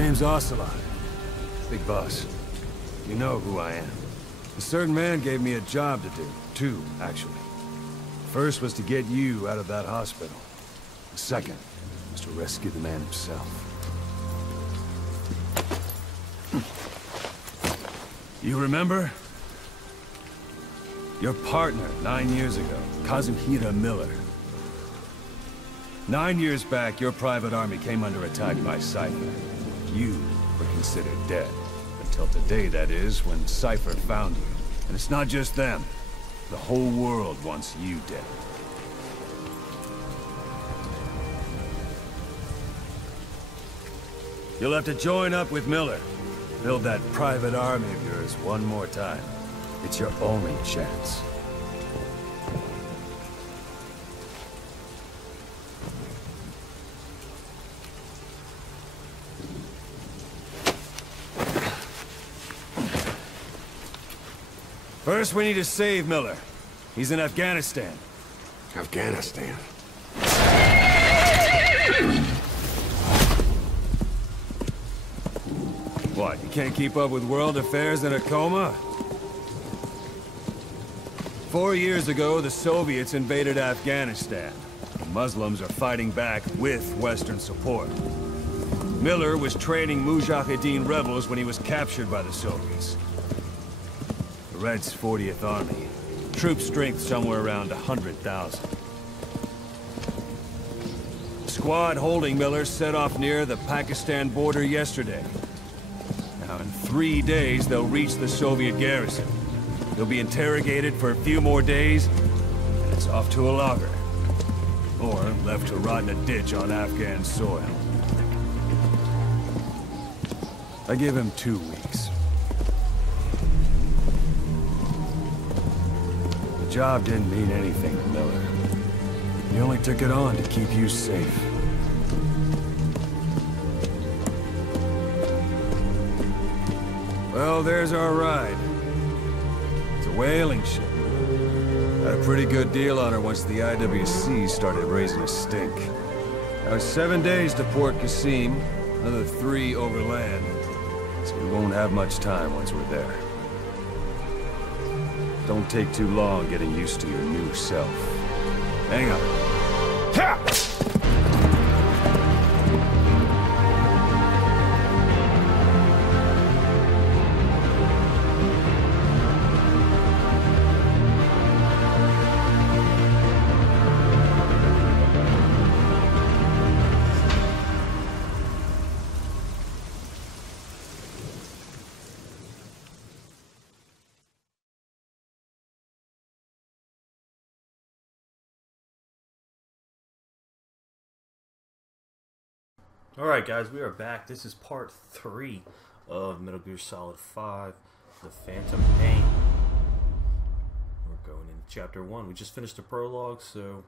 name's Ocelot. Big boss. You know who I am. A certain man gave me a job to do. Two, actually. First was to get you out of that hospital. The second was to rescue the man himself. You remember? Your partner, 9 years ago, Kazuhira Miller. 9 years back, your private army came under attack by Cypher. You were considered dead. Until today, that is, when Cypher found you. And it's not just them. The whole world wants you dead. You'll have to join up with Miller. Build that private army of yours one more time. It's your only chance. First, we need to save Miller. He's in Afghanistan. Afghanistan? What, you can't keep up with world affairs in a coma? 4 years ago, the Soviets invaded Afghanistan. The Muslims are fighting back with Western support. Miller was training Mujahideen rebels when he was captured by the Soviets. The Reds' 40th Army. Troop strength somewhere around 100,000. The squad holding Miller set off near the Pakistan border yesterday. Now, in 3 days, they'll reach the Soviet garrison. He'll be interrogated for a few more days, and it's off to a lager. Or left to rot in a ditch on Afghan soil. I give him 2 weeks. The job didn't mean anything to Miller. He only took it on to keep you safe. Well, there's our ride. It's a whaling ship. Had a pretty good deal on her once the IWC started raising a stink. Now it's 7 days to Port Qasim, another 3 overland. So we won't have much time once we're there. Don't take too long getting used to your new self. Hang on. Ha! Alright guys, we are back. This is part 3 of Metal Gear Solid 5, The Phantom Pain. We're going into chapter 1. We just finished the prologue, so...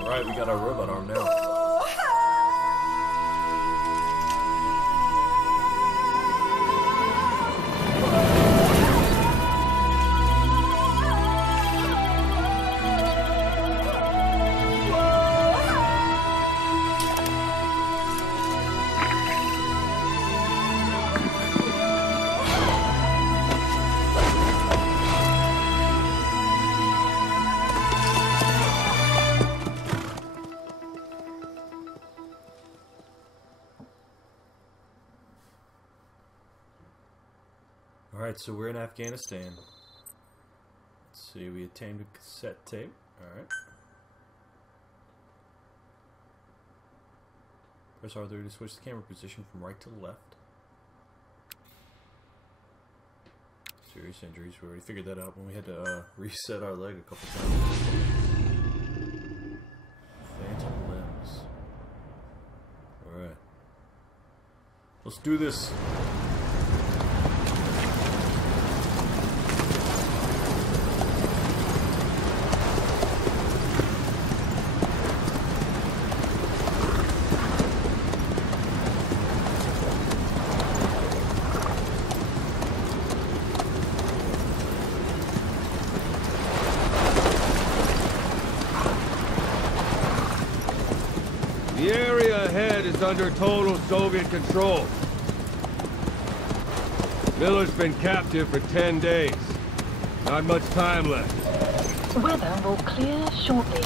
Alright, we got our robot arm now. Alright, so we're in Afghanistan. Let's see, we obtained a cassette tape. Alright. Press R3 to switch the camera position from right to left. Serious injuries. We already figured that out when we had to reset our leg a couple times. Phantom limbs. Alright. Let's do this. The area ahead is under total Soviet control. Miller's been captive for 10 days. Not much time left. Weather will clear shortly.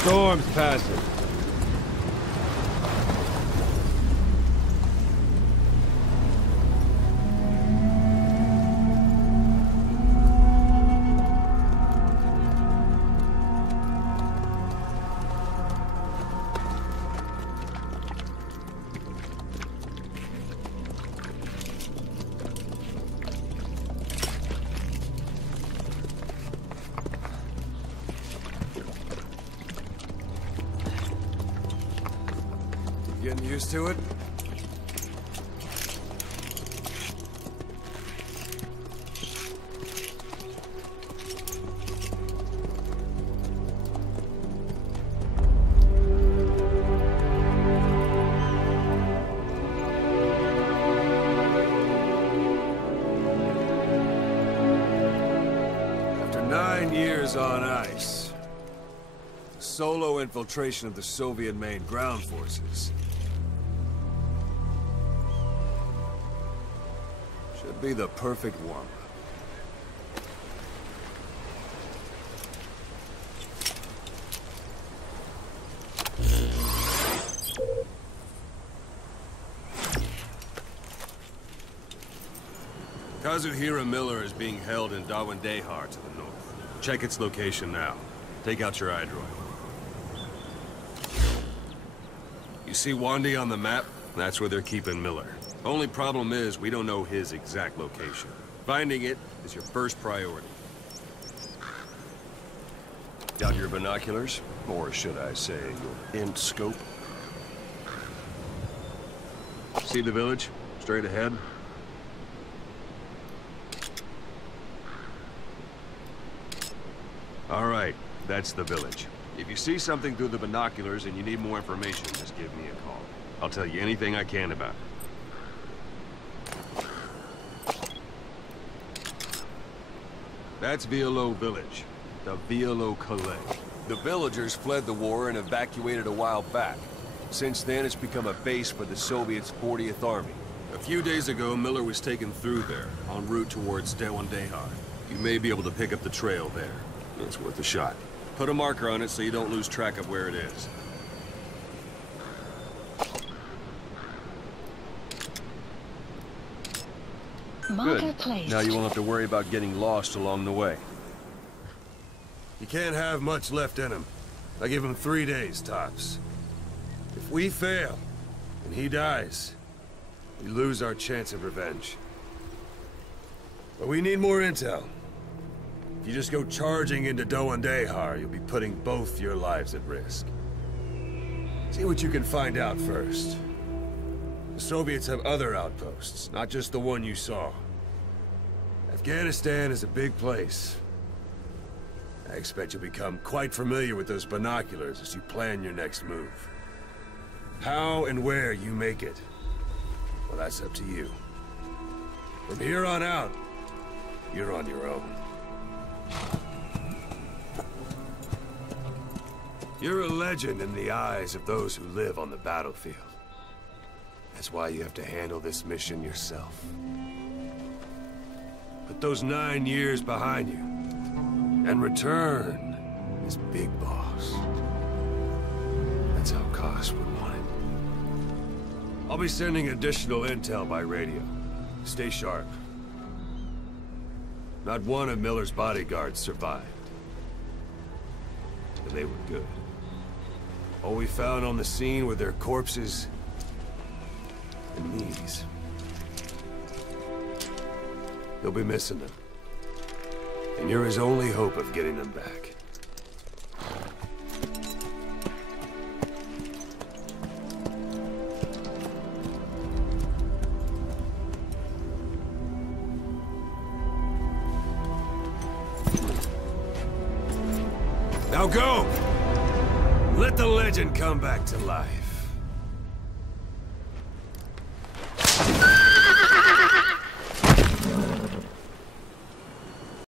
Storm's passing. Getting used to it? After 9 years on ice, solo infiltration of the Soviet main ground forces should be the perfect warm-up. Kazuhira Miller is being held in Dawandehar to the north. Check its location now. Take out your iDroid. You see Wandi on the map? That's where they're keeping Miller. Only problem is, we don't know his exact location. Finding it is your first priority. Got your binoculars? Or should I say, your int scope? See the village? Straight ahead? All right, that's the village. If you see something through the binoculars and you need more information, just give me a call. I'll tell you anything I can about it. That's Violo Village. The Violo Calais. The villagers fled the war and evacuated a while back. Since then, it's become a base for the Soviets' 40th Army. A few days ago, Miller was taken through there, en route towards Dawandehar. You may be able to pick up the trail there. It's worth a shot. Put a marker on it so you don't lose track of where it is. Marker placed. Now you won't have to worry about getting lost along the way. You can't have much left in him. I give him 3 days, tops. If we fail, and he dies, we lose our chance of revenge. But we need more intel. If you just go charging into Dawandehar, you'll be putting both your lives at risk. See what you can find out first. The Soviets have other outposts, not just the one you saw. Afghanistan is a big place. I expect you'll become quite familiar with those binoculars as you plan your next move. How and where you make it, well, that's up to you. From here on out, you're on your own. You're a legend in the eyes of those who live on the battlefield. That's why you have to handle this mission yourself. Put those 9 years behind you, and return as Big Boss. That's how Koss would want it. I'll be sending additional intel by radio. Stay sharp. Not one of Miller's bodyguards survived. And they were good. All we found on the scene were their corpses and these. You'll be missing them. And you're his only hope of getting them back. Now go! Let the legend come back to life.